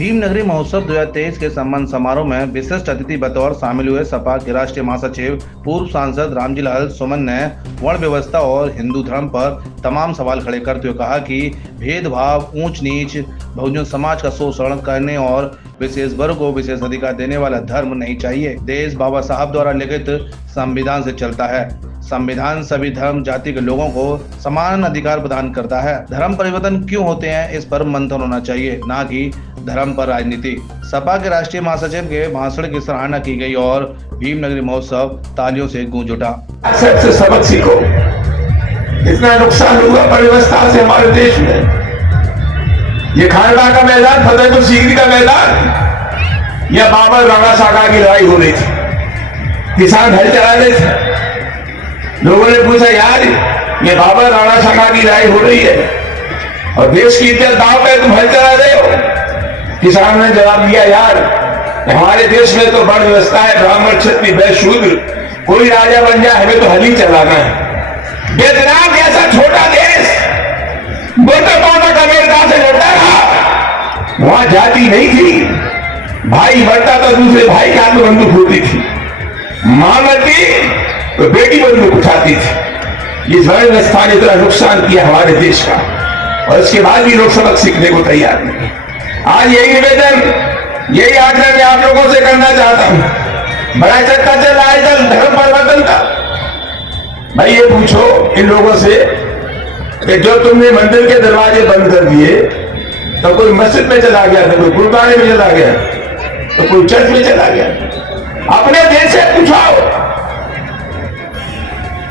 भीमनगरी महोत्सव 2023 के सम्मान समारोह में विशिष्ट अतिथि बतौर शामिल हुए सपा के राष्ट्रीय महासचिव पूर्व सांसद रामजीलाल सुमन ने वर्ण व्यवस्था और हिंदू धर्म पर तमाम सवाल खड़े करते हुए कहा कि भेदभाव, ऊंच नीच, बहुजन समाज का शोषण करने और विशेष वर्ग को विशेष अधिकार देने वाला धर्म नहीं चाहिए। देश बाबा साहब द्वारा लिखित संविधान से चलता है। संविधान सभी धर्म जाति के लोगों को समान अधिकार प्रदान करता है। धर्म परिवर्तन क्यों होते हैं, इस पर मंथन होना चाहिए, न कि धर्म पर राजनीति। सपा के राष्ट्रीय महासचिव के भाषण की सराहना की गई और भीमनगरी महोत्सव तालियों से गूंज उठा। सबसे सबक सीखो, इतना नुकसान हुआ व्यवस्था से हमारे देश में। ये खालड़ा का मैदान, फतेहपुर सीकरी का मैदान, या बाबर राणा सागा की लड़ाई हो रही थी। किसान हल चला रहे थे। लोगों ने पूछा, यार ये बाबर राणा सागा की लड़ाई हो रही है और देश की इज्जत दांव पे तुम हल चला रहे हो। किसान ने जवाब दिया, यार हमारे देश में तो वर्ण व्यवस्था है, ब्राह्मण, क्षत्रिय, वैश्य, शूद्र, कोई राजा बन जाए हमें तो हल ही चलाना है। वियतनाम जैसा छोटा देश अमेरिका से लड़ता रहा, वहां जाति नहीं थी, भाई बढ़ता तो दूसरे भाई के हाथ में बंदूक होती थी, मां मरती तो बेटी बंदूक उठाती थी। इस वर्ण व्यवस्था ने इतना नुकसान किया हमारे देश का और इसके बाद भी लोग सबक सीखने को तैयार नहीं। आज यही निवेदन, यही आग्रह मैं आप लोगों से करना चाहता हूं। बड़ा चर्चा चल रहा है धर्म परिवर्तन का। भाई ये पूछो इन लोगों से कि जो तुमने मंदिर के दरवाजे बंद कर दिए तो कोई मस्जिद में चला गया, तो कोई गुरुद्वारे में चला गया, तो कोई चर्च में चला गया। अपने देश से पूछाओ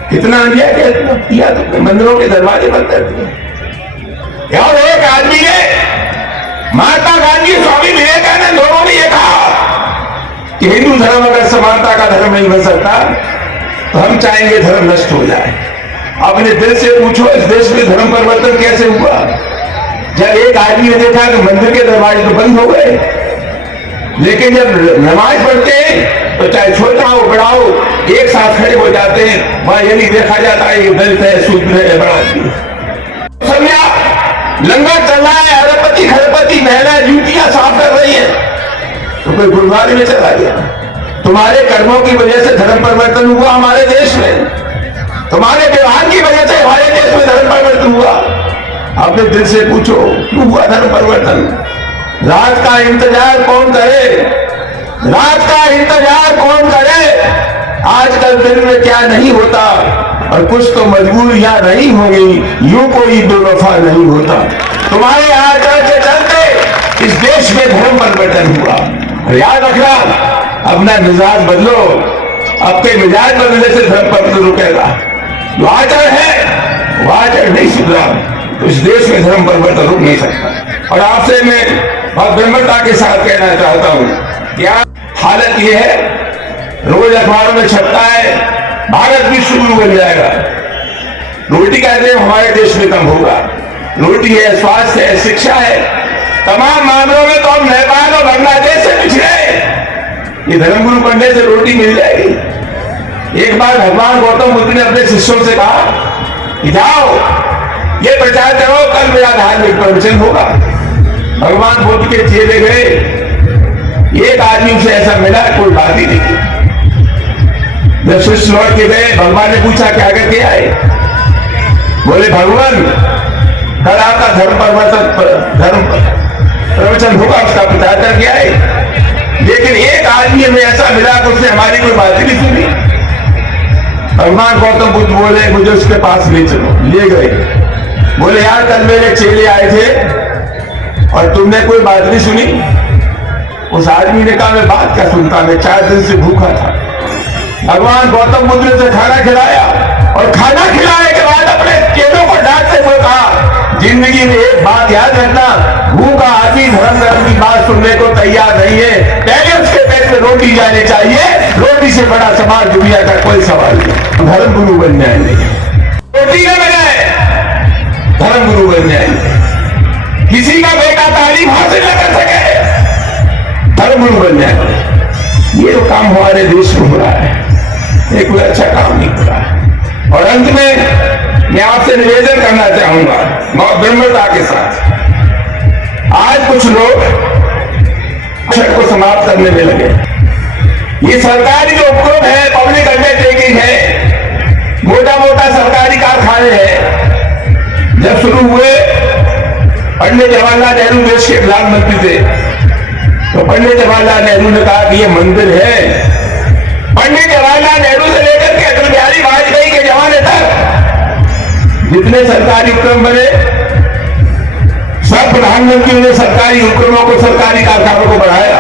कितना अन्याय किया तुमने, मंदिरों के दरवाजे बंद कर दिए। और एक आदमी ने, महात्मा गांधी, स्वामी विवेकानंद, दोनों ने यह कहा कि हिंदू धर्म अगर समानता का धर्म नहीं बन सकता तो हम चाहेंगे धर्म नष्ट हो जाए। अपने दिल से पूछो, इस देश में धर्म परिवर्तन कैसे हुआ? जब एक आदमी ने देखा कि मंदिर के दरवाजे तो बंद हो गए, लेकिन जब नमाज पढ़ते हैं तो चाहे छोटा हो बड़ा हो एक साथ खड़े हो जाते हैं। वहां ये नहीं देखा जाता है ये दलित है, शूद्र है, बड़ा समझा। लंगर चल रहा है, अरबपति खरबपति महिलाएं जूतियां साफ कर रही है, तो कोई गुरुद्वारे में चला गया। तुम्हारे कर्मों की वजह से धर्म परिवर्तन हुआ हमारे देश में, तुम्हारे व्यवहार की वजह से हमारे देश में धर्म परिवर्तन हुआ। अपने दिल से पूछो क्यों हुआ धर्म परिवर्तन? रात का इंतजार कौन करे? रात का इंतजार कौन करे? आजकल दिन में क्या नहीं होता, और कुछ तो मजबूरियां नहीं होंगी, यूं कोई बेवफा नहीं होता। तुम्हारे आचरण के चलते इस देश में धर्म परिवर्तन हुआ। याद रखना, अपना मिजाज बदलो, आपके मिजाज बदलने से धर्म परिवर्तन रुकेगा। जो आचरण है वो आचरण नहीं सुधरा तो इस देश में धर्म परिवर्तन रुक नहीं सकता। और आपसे मैं बहुत विनम्रता के साथ कहना चाहता हूं कि हालत यह है, रोज अखबारों में छपता है भारत विश्व गुरु बन जाएगा। रोटी कहते हैं हमारे देश में कम होगा। रोटी है, स्वास्थ्य है, शिक्षा है, तमाम मामलों में तो हम नेपाल और बांग्लादेश से पिछड़े। ये धर्मगुरु बनने से रोटी मिल जाएगी। एक बार भगवान गौतम बुद्ध ने अपने शिष्यों से कहा कि जाओ ये प्रचार करो, कल मेरा धार्मिक प्रवचन होगा। भगवान बुद्ध के चेले गए, एक आदमी से ऐसा मिला, कोई बात ही नहीं की। जब शिष्य लौट के गए, भगवान ने पूछा क्या करके आए? बोले भगवान कल आपका धर्म प्रवचन होगा, उसका प्रचार करके आए, लेकिन एक आदमी में ऐसा मिला कि उसने हमारी कोई बात ही नहीं सुनी। भगवान गौतम बुद्ध बोले मुझे उसके पास ले चलो। ले गए। बोले यार कल मेरे चेले आए थे और तुमने कोई बात नहीं सुनी? उस आदमी ने कहा मैं बात क्या सुनता, मैं 4 दिन से भूखा था। भगवान गौतम बुद्ध ने उसे खाना खिलाया और खाना खिलाने के बाद अपने चेलों को डांटते हुए कहा, जिंदगी में एक बात याद रखना, भूखा आदमी धर्म की बात सुनने को तैयार नहीं है। पहले उसके पेट में रोटी जानी चाहिए। रोटी से बड़ा सवाल दुनिया का कोई सवाल नहीं। धर्म गुरु बन जाएंगे, रोटी का बजाय धर्म गुरु बन जाएंगे। किसी का बेटा तालीम हासिल न कर सके, धर्म गुरु बन जाएंगे। ये तो काम हमारे देश में हो रहा है, ये कोई अच्छा काम नहीं हो रहा है। और अंत में मैं आपसे निवेदन करना चाहूंगा बहुत विनम्रता के साथ, आज कुछ लोग आरक्षण को समाप्त करने में लगे। ये सरकारी जो उपक्रम है, पब्लिक अंडरटेकिंग है, मोटा मोटा सरकारी कारखाने हैं, जब शुरू हुए, पंडित जवाहरलाल नेहरू देश के प्रधानमंत्री थे, तो पंडित जवाहरलाल नेहरू ने कहा कि ये मंदिर है। पंडित जवाहरलाल नेहरू से लेकर के अटल बिहारी वाजपेयी के जमाने तक जितने सरकारी उपक्रम बने, सब प्रधानमंत्रियों ने सरकारी उपक्रमों को, सरकारी कारखानों को बढ़ाया।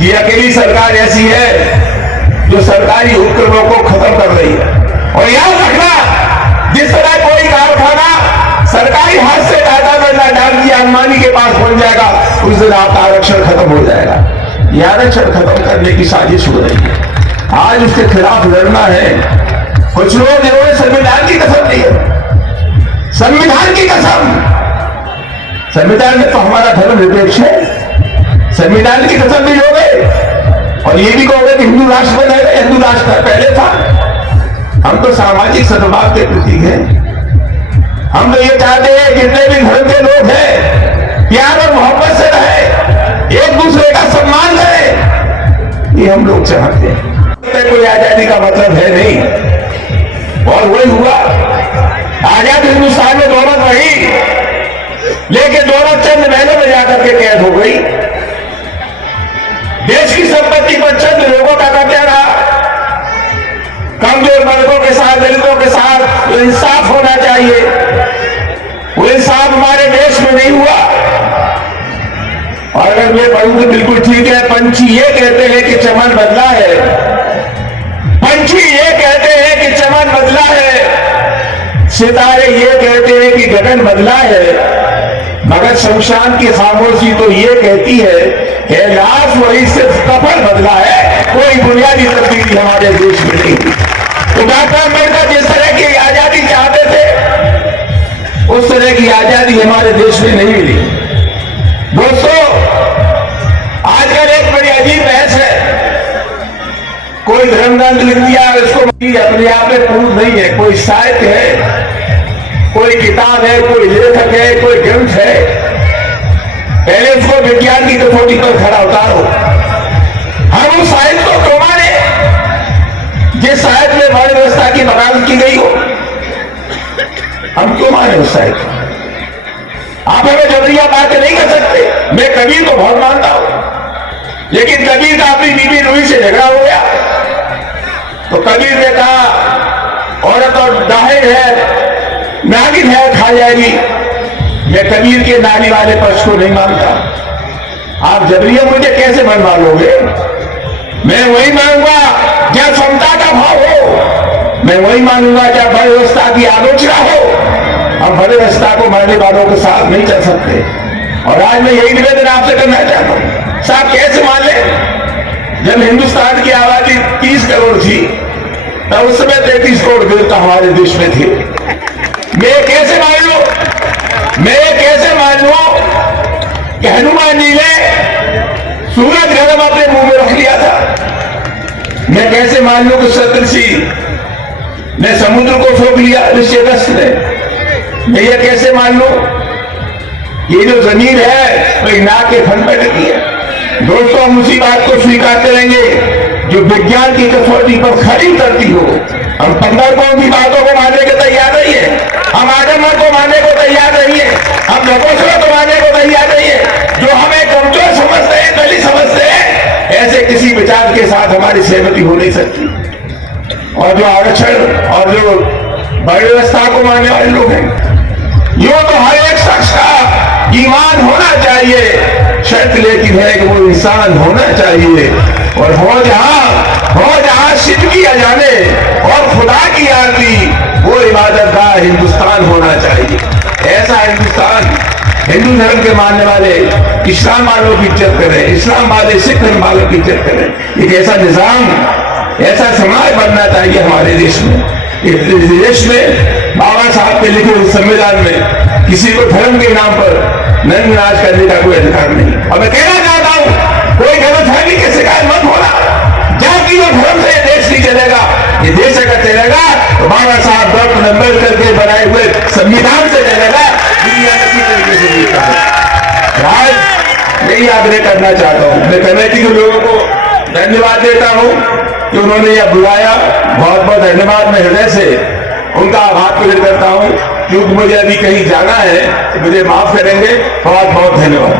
ये अकेली सरकार ऐसी है जो सरकारी उपक्रमों को खत्म कर रही है। और याद रखना, जिस तरह कोई कारखाना सरकारी हाथ से टाटा बिरला, डालजी, अंबानी के पास पहुंच जाएगा, उस दिन आपका आरक्षण खत्म हो जाएगा। ये आरक्षण खत्म करने की साजिश हो रही है। आज उसके खिलाफ लड़ना है। कुछ लोग जिन्होंने संविधान की कसम ली है, संविधान की कसम, संविधान में तो हमारा धर्म निरपेक्ष है, संविधान की कसम भी लोगे और ये भी कहोगे कि हिंदू राष्ट्र बनेगा। हिंदू राष्ट्र पहले था। हम तो सामाजिक सद्भाव के प्रतीक हैं। हम तो ये चाहते हैं जितने भी धर्म के लोग हैं प्यार और मोहब्बत से रहे, एक दूसरे का सम्मान करें, ये हम लोग चाहते हैं। कोई आजादी का मतलब है नहीं। और वही हुआ, आजाद हिंदुस्तान में दौलत रही, लेकिन दौलत चंद महलों में जाकर के कैद हो गई। देश की संपत्ति पर चंद लोगों का कब्जा रहा। कमजोर वर्गों के साथ, दलितों के साथ इंसाफ होना चाहिए, वो इंसाफ हमारे देश में नहीं हुआ। और अगर मैं पढ़ूं तो बिल्कुल ठीक है। पंछी ये कहते हैं कि चमन बदला है, पंछी ये कहते हैं कि चमन बदला है, सितारे ये कहते हैं कि गगन बदला है, मगर शमशान की खामोशी तो ये कहती है कि लाश वही सिर्फ कफन बदला है, कोई बुनियादी तब्दीली हमारे देश में नहीं। तो डॉक्टर अम्बेडकर जिस तरह की आजादी चाहते थे, उस तरह की आजादी हमारे देश में नहीं मिली। दोस्तों, आजकल एक बड़ी अजीब बहस है। कोई धर्म ग्रंथ लिख दिया, इसको अपने आप में प्रूफ नहीं है। कोई साहित्य है, कोई किताब है, कोई लेखक है, कोई ग्रंथ है, पहले उसको विज्ञान की कसौटी पर खड़ा उतारो। हम उस साहित्य को क्यों माने जिस साहित्य में वर्ण व्यवस्था की बगावत की गई हो? हम क्यों माने उस साहित्य को? आप हमें जबरिया बातें नहीं कर सकते। मैं कबीर को बहुत मानता हूं, लेकिन कबीर का अपनी बीबी रूही से झगड़ा हो गया, तो कबीर ने कहा औरत और दाहिर है, नागिन है, खा जाएगी। मैं कबीर के नानी वाले पक्ष को नहीं मानता। आप जबरिया मुझे कैसे मनवा लोगे? मैं वही मानूंगा जब समता का भाव हो, मैं वही मानूंगा जब बड़े व्यवस्था की आलोचना हो। हम बड़े व्यवस्था को मानने वालों के साथ नहीं चल सकते। और आज मैं यही निवेदन आपसे करना चाहता हूं, साहब कैसे मान ले? जब हिंदुस्तान की आबादी 30 करोड़ थी, तब उस समय 33 करोड़ देवता हमारे देश में थे। मैं कैसे मान लूं, मैं कैसे मान लूं कि हनुमान जी ने सूरज गर्म अपने मुंह में रख लिया था? मैं कैसे मान लूं कि सप्तऋषि ने समुद्र को सोख लिया ऋषिकेश ने? मैं ये कैसे मान लूं? ये जो जमीन है वो नाक के फन पर लगी है। दोस्तों, हम उसी बात को स्वीकार करेंगे जो विज्ञान की कसौटी पर खरी उतरती हो। हम 15 कौम की बातों को मानने को तैयार नहीं है, हम आदमवर को मानने को तैयार नहीं है, हम नकोसरों को मानने को तैयार नहीं है। जो हमें कमजोर समझते हैं, दलित समझते हैं, ऐसे किसी विचार के साथ हमारी सहमति हो नहीं सकती। और जो आरक्षण और जो बड़ी व्यवस्था को मानने वाले लोग हैं, यो तो हर एक शख्स का ईमान होना चाहिए, शर्त लेकिन है कि वो इंसान होना चाहिए। और हो जहां शिव की अजाने और खुदा की आरती, वो इबादत का हिंदुस्तान होना चाहिए। ऐसा हिंदुस्तान हिंदू धर्म के मानने वाले इस्लाम वालों की इज्जत करें, इस्लाम वाले सिख धर्म वालों की इज्जत करें। एक ऐसा निजाम, ऐसा समाज बनना चाहिए हमारे देश में। इस देश में बाबा साहब के लिखे हुए संविधान में किसी को धर्म के नाम पर नंगनाच करने का कोई अधिकार नहीं। और मैं कहना चाहता हूं, कोई गलतफहमी के शिकार मत होना। जाति और धर्म से देश नहीं चलेगा। ये देश अगर चलेगा तो बाबा साहब डॉक्टर अम्बेडकर के बनाए हुए संविधान से चलेगा। दुनिया इसी तरीके से जीता है। आज यही आग्रह करना चाहता हूं। मैं कमेटी के लोगों को धन्यवाद देता हूं कि उन्होंने यह बुलाया। बहुत बहुत धन्यवाद। मैं हृदय से उनका आभार प्रकट करता हूं। क्योंकि मुझे अभी कहीं जाना है तो मुझे माफ करेंगे। बहुत बहुत धन्यवाद।